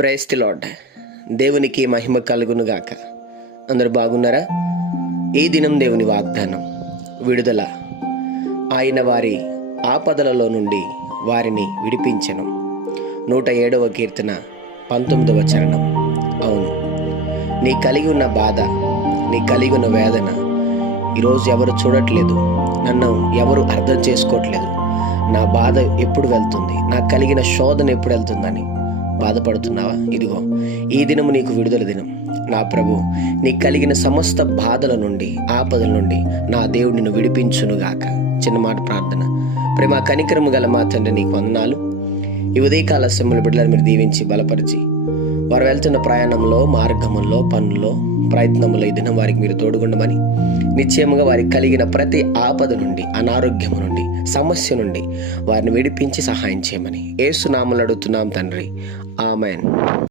Praise the lord. దేవునికి మహిమ కలుగునుగాక. అందరూ బాగున్నారా? ఈ దినం దేవుని వాగ్దానం విడుదల. ఆయన వారి ఆపదలలో నుండి వారిని విడిపించెను. 107వ కీర్తన 19వ చరణం. అవును, నీ కలిగి ఉన్న బాధ, నీ కలిగి ఉన్న వేదన ఈరోజు ఎవరు చూడట్లేదు. నన్ను ఎవరు అర్థం చేసుకోవట్లేదు. నా బాధ ఎప్పుడు వెళ్తుంది, నాకు కలిగిన శోధన ఎప్పుడు వెళ్తుందని బాధపడుతున్నావా? ఇదిగో ఈ దినము నీకు విడుదల దినం. నా ప్రభు నీ కలిగిన సమస్త బాధల నుండి, ఆపదల నుండి నా దేవుడు నిన్ను విడిపించునుగాక. చిన్న మాట ప్రార్థన. ప్రేమ కనికరము గల మా తండ్రి, నీకు వందనాలు. ఈ ఉదయకాల సమయంలో బిడ్డలను మీరు దీవించి బలపరిచి, వారు వెళ్తున్న ప్రయాణంలో, మార్గములో, పనుల్లో, ప్రయత్నంలో ఈ దినం వారికి మీరు తోడుగుండమని, నిశ్చయముగా వారికి కలిగిన ప్రతి ఆపద నుండి, అనారోగ్యము నుండి, సమస్య నుండి వారిని విడిపించి సహాయం చేయమని యేసు నామములో అడుగుతున్నాం తండ్రి. ఆమేన్.